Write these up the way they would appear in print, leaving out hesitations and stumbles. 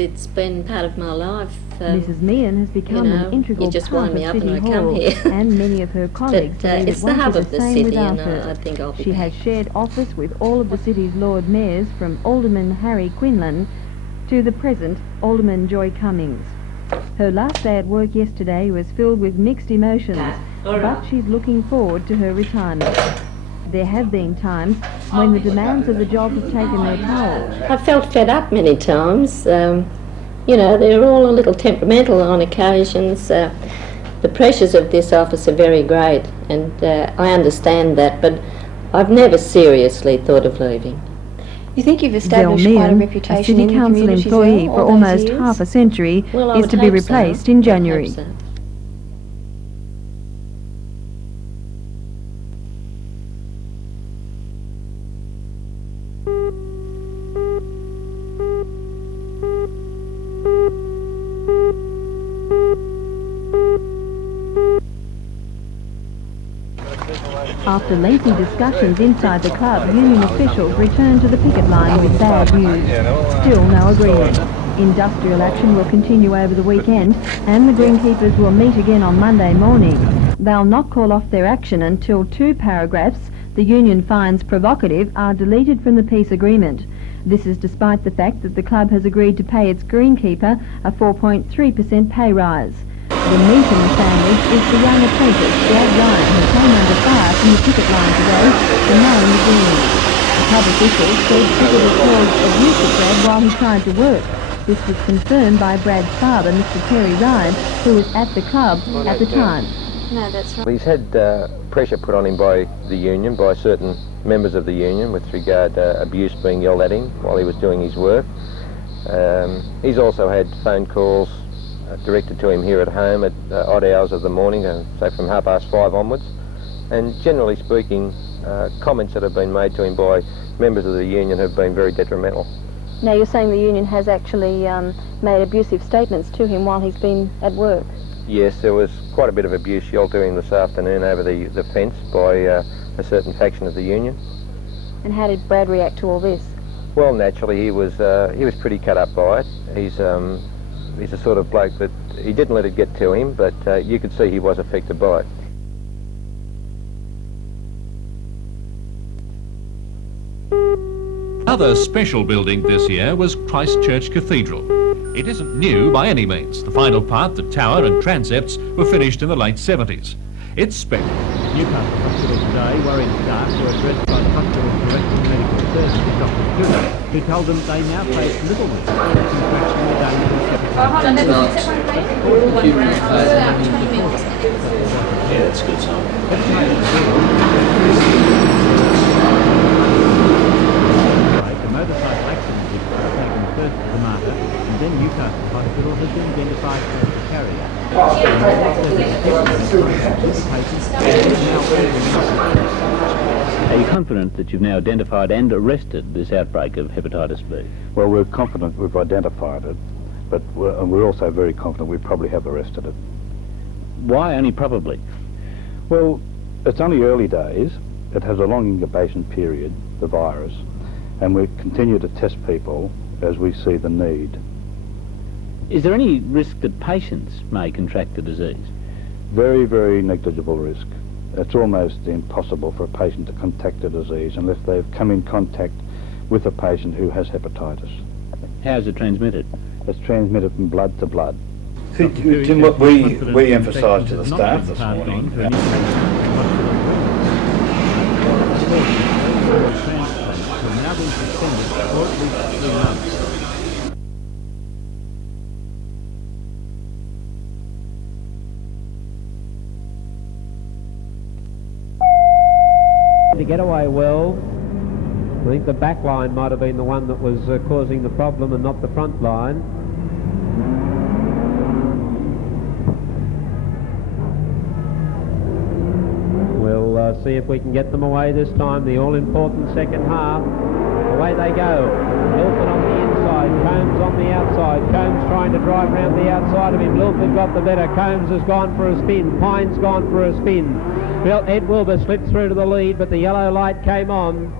it's been part of my life. Mrs. Meehan has become an integral you just part wind of me up City and I Hall, come here. and many of her colleagues believe it's it the won't hub be of the the same city, without and her. I think I'll be She has shared office with all of the city's Lord Mayors, from Alderman Harry Quinlan to the present Alderman Joy Cummings. Her last day at work yesterday was filled with mixed emotions, but she's looking forward to her retirement. There have been times when the demands of the job have taken their toll. I felt fed up many times. You know, they're all a little temperamental on occasions. The pressures of this office are very great, and I understand that, but I've never seriously thought of leaving. You think you've established quite a reputation a City in the Council community employee for for all almost those years? half a century, Well, I is would to be hope replaced so. in I would hope January. so. After lengthy discussions inside the club, union officials returned to the picket line with bad news. Still no agreement. Industrial action will continue over the weekend, and the greenkeepers will meet again on Monday morning. They'll not call off their action until 2 paragraphs the union finds provocative are deleted from the peace agreement. This is despite the fact that the club has agreed to pay its greenkeeper a 4.3% pay rise. The meat in the sandwich is the young apprentice, Brad Ryan, who came under fire from the picket line today for knowing the dealings. The club officials said Pickett had caused abuse of Brad while he tried to work. This was confirmed by Brad's father, Mr. Terry Ryan, who was at the club at the time. No, that's right. He's had pressure put on him by the union, by certain members of the union, with regard to abuse being yelled at him while he was doing his work. He's also had phone calls directed to him here at home at odd hours of the morning, say from 5:30 onwards. And generally speaking, comments that have been made to him by members of the union have been very detrimental. Now, you're saying the union has actually made abusive statements to him while he's been at work? Yes, there was quite a bit of abuse yelled to him this afternoon over the fence by a certain faction of the union. And how did Brad react to all this? Well, naturally, he was pretty cut up by it. He's a sort of bloke that he didn't let it get to him, but you could see he was affected by it. Another special building this year was Christchurch Cathedral. It isn't new by any means. The final part, the tower and transepts, were finished in the late 70s. It's special. Newcastle Hospital today, worried staff were addressed by the hospital's Director of Medical Services, Dr. Tudor, who told them they now face little risk of contraction the dangerous hepatitis. Yeah, that's good sign. A motorcycle accident victim taken first to the Martyr, and then Newcastle Hospital has been identified as the carrier. Are you confident that you've now identified and arrested this outbreak of hepatitis B? Well, we're confident we've identified it, but we're also very confident we probably have arrested it. Why only probably? Well, it's only early days. It has a long incubation period, the virus, and we continue to test people as we see the need. Is there any risk that patients may contract the disease? Very, very negligible risk. It's almost impossible for a patient to contact the disease unless they've come in contact with a patient who has hepatitis. How is it transmitted? It's transmitted from blood to blood. Tim, what we emphasised to the staff this morning. To get away well, I think the back line might have been the one that was causing the problem and not the front line. We'll see if we can get them away this time, the all-important second half. Away they go. Milford on the inside, Combs on the outside. Combs trying to drive round the outside of him. Milford got the better. Combs has gone for a spin. Pine's gone for a spin. Well, Ed Wilbur slipped through to the lead, but the yellow light came on.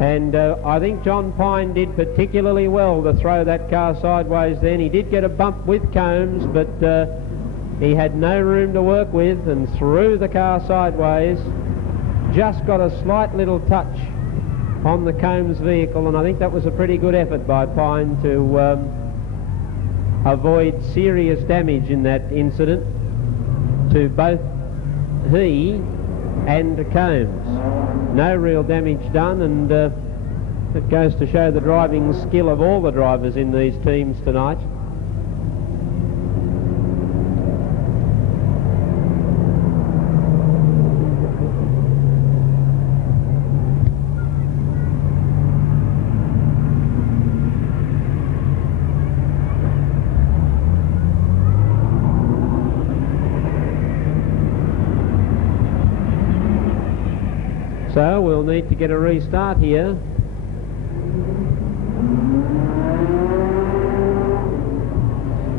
And I think John Pine did particularly well to throw that car sideways then. He did get a bump with Combs, but he had no room to work with and threw the car sideways. Just got a slight little touch on the Combs vehicle, and I think that was a pretty good effort by Pine to avoid serious damage in that incident to both he and Combs. No real damage done, and it goes to show the driving skill of all the drivers in these teams tonight. So we'll need to get a restart here.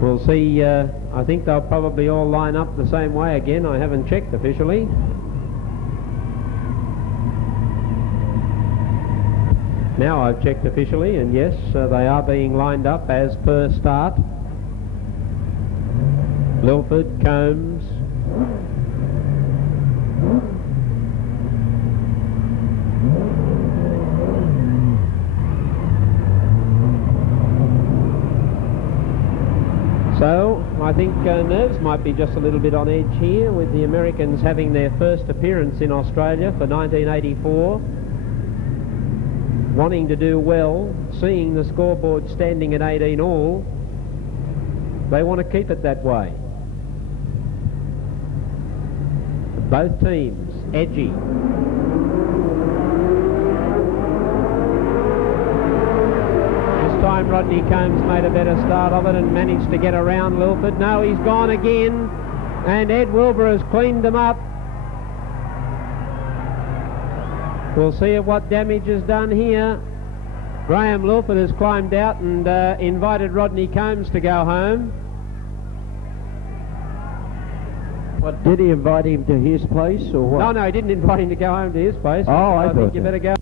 We'll see, I think they'll probably all line up the same way again. I haven't checked officially. Now I've checked officially, and yes, they are being lined up as per start. Lilford, Combs, so I think nerves might be just a little bit on edge here, with the Americans having their first appearance in Australia for 1984, wanting to do well, seeing the scoreboard standing at 18 all. They want to keep it that way. Both teams edgy. Time Rodney Combs made a better start of it and managed to get around Lilford. No, he's gone again, and Ed Wilbur has cleaned them up. We'll see what damage is done here. Graham Lilford has climbed out and invited Rodney Combs to go home. What, did he invite him to his place or what? No, he didn't invite him to go home to his place. Oh, I think thought you better go.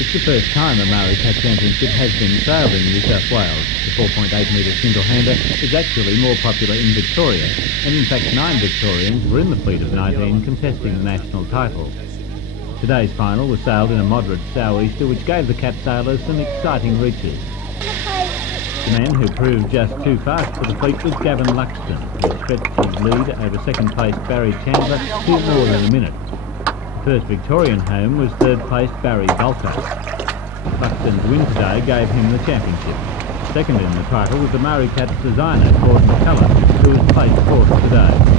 It's the first time a Maori Cat Championship has been sailed in New South Wales. The 4.8 metre single-hander is actually more popular in Victoria, and in fact 9 Victorians were in the fleet of 19 contesting the national title. Today's final was sailed in a moderate sou'easter, which gave the Cat sailors some exciting reaches. The man who proved just too fast for the fleet was Gavin Luxton, who stretched his lead over second-placed Barry Chandler to more than a minute. First Victorian home was third-placed Barry Bulker. Luxton's win today gave him the championship. Second in the title was the Maori Cat's designer, Gordon McCullough, who was placed fourth today.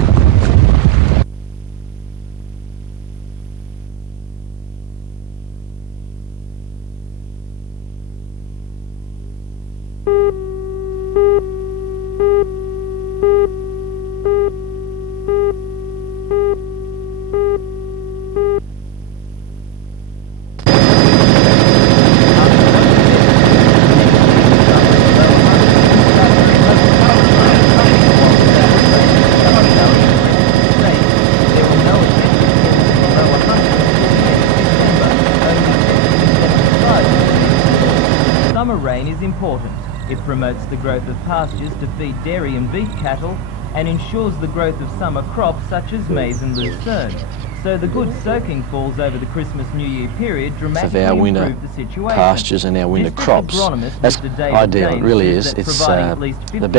Important. It promotes the growth of pastures to feed dairy and beef cattle and ensures the growth of summer crops such as maize and lucerne. So the good soaking falls over the Christmas-New Year period dramatically improve the situation. Pastures and our winter crops. That's ideal, it really is. It's the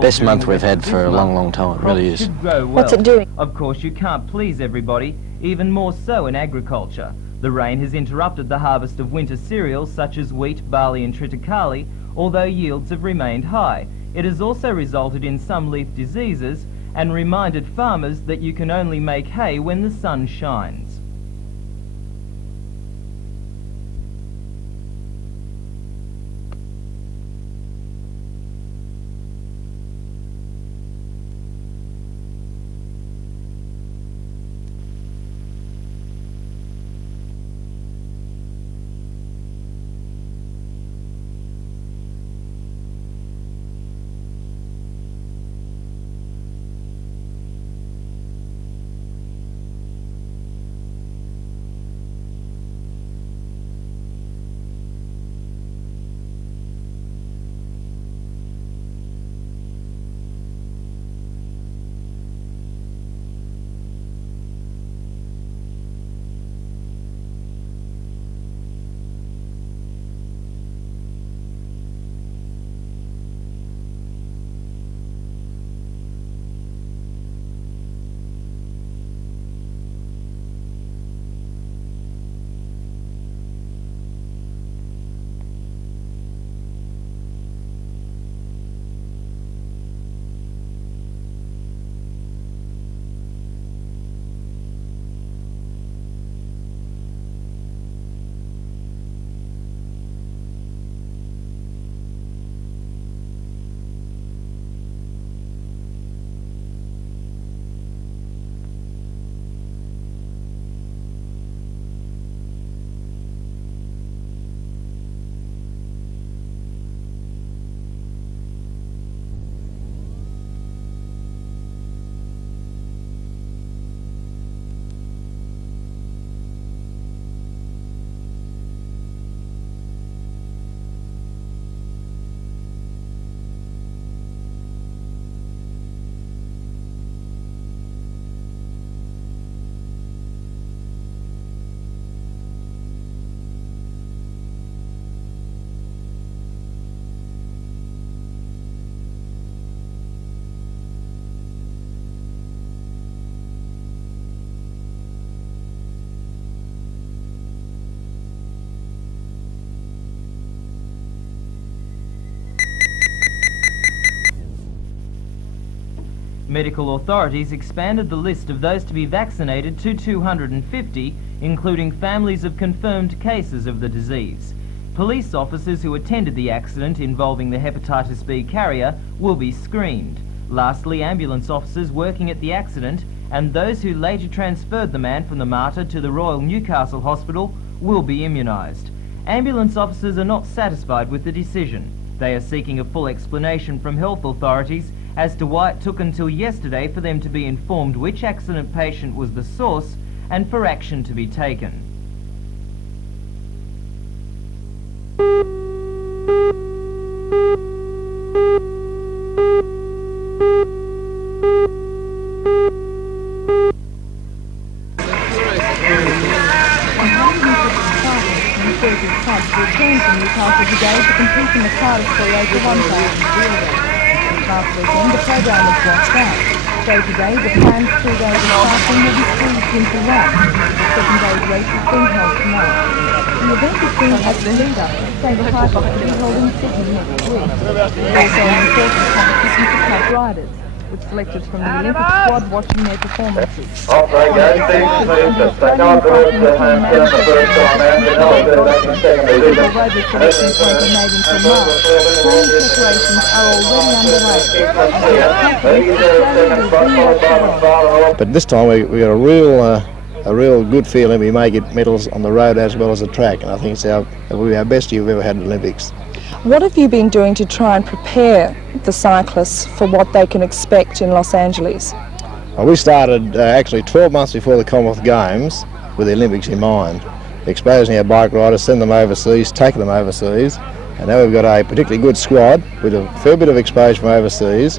best month we've had for a long, long time, it really is. What's it doing? Of course, you can't please everybody, even more so in agriculture. The rain has interrupted the harvest of winter cereals such as wheat, barley and triticale, although yields have remained high. It has also resulted in some leaf diseases and reminded farmers that you can only make hay when the sun shines. Medical authorities expanded the list of those to be vaccinated to 250, including families of confirmed cases of the disease. Police officers who attended the accident involving the hepatitis B carrier will be screened. Lastly, ambulance officers working at the accident and those who later transferred the man from the Mater to the Royal Newcastle Hospital will be immunised. Ambulance officers are not satisfied with the decision. They are seeking a full explanation from health authorities as to why it took until yesterday for them to be informed which accident patient was the source and for action to be taken. Clubs returned to Newcastle today to compete in the Cardiff for over 1,000 Last weekend the programme was washed out, so today the planned 2 days of cycling will be squeezed into one. The second day's race is being held tomorrow. The event is seen as the lead-up to the same type of to be held in Sydney next week. It's also an important competition for club riders, with selectors from the Olympic squad watching their performances. But this time we got a real good feeling we may get medals on the road as well as the track, and I think it will be our best year we've ever had at the Olympics. What have you been doing to try and prepare the cyclists for what they can expect in Los Angeles? Well, we started actually 12 months before the Commonwealth Games with the Olympics in mind, exposing our bike riders, sending them overseas, taking them overseas, and now we've got a particularly good squad with a fair bit of exposure from overseas,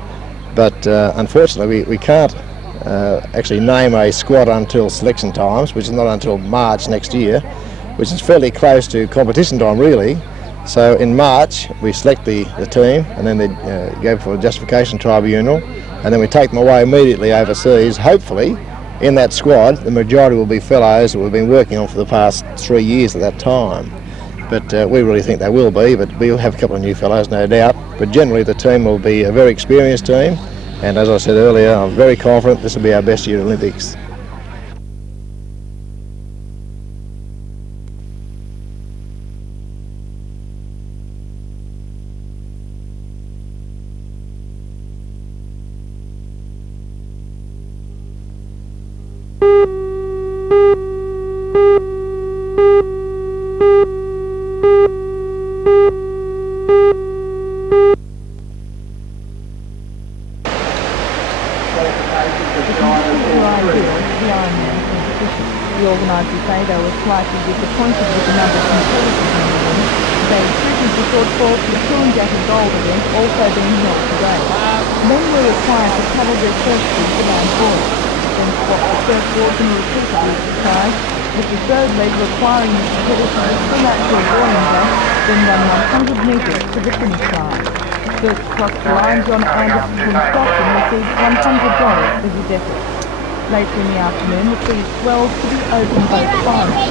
but unfortunately we can't actually name a squad until selection times, which is not until March next year, which is fairly close to competition time really. So in March we select the team, and then they go for a justification tribunal, and then we take them away immediately overseas. Hopefully in that squad the majority will be fellows that we've been working on for the past 3 years at that time. But we really think they will be, but we'll have a couple of new fellows no doubt. But generally the team will be a very experienced team, and as I said earlier, I'm very confident this will be our best year at Olympics. The organisers say they were slightly disappointed with the number of competitors in the event. They attribute the shortfall to the Coolangatta Gold event also being held today. Men were required to cover their surfaces around boards, then swap the surfboards in a repeated exercise, with the third leg requiring the competitor to swim out to a boarding gate, then run 100 metres to the finish line. First across the line, John Anderson from Stockton received $100 for his efforts. Later in the afternoon, the fees swelled to be open both sides.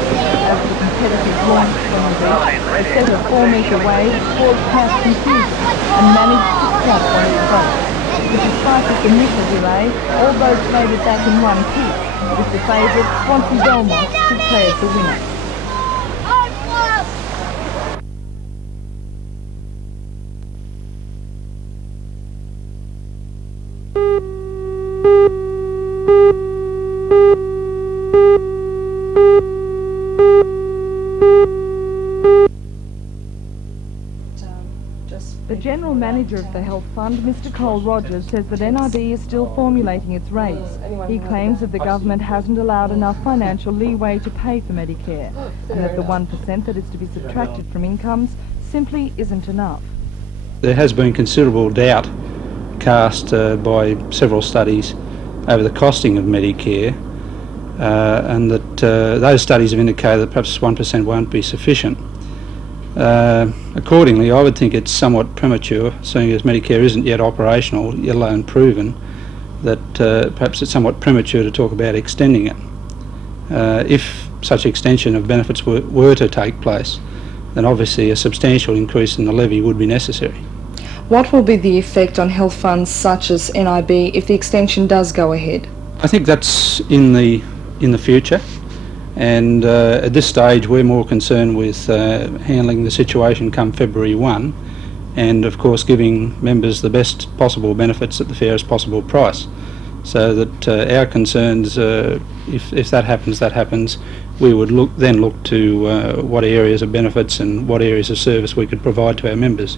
As the competitors launched from the beach, a set of 4-metre waves caused house confusion and managed to stop on its boat. But despite this initial delay, all boats made it back in one piece, with the favourite Swansea Belmont declared the winner. The General Manager of the Health Fund, Mr Cole Rogers, says that NRD is still formulating its rates. He claims that the government hasn't allowed enough financial leeway to pay for Medicare, and that the 1% that is to be subtracted from incomes simply isn't enough. There has been considerable doubt cast by several studies over the costing of Medicare, and that those studies have indicated that perhaps 1% won't be sufficient. Accordingly, I would think it's somewhat premature, seeing as Medicare isn't yet operational, let alone proven, that perhaps it's somewhat premature to talk about extending it. If such extension of benefits were to take place, then obviously a substantial increase in the levy would be necessary. What will be the effect on health funds such as NIB if the extension does go ahead? I think that's in the future, and at this stage we're more concerned with handling the situation come February 1, and of course giving members the best possible benefits at the fairest possible price. So that our concerns, if that happens, we would then look to what areas of benefits and what areas of service we could provide to our members.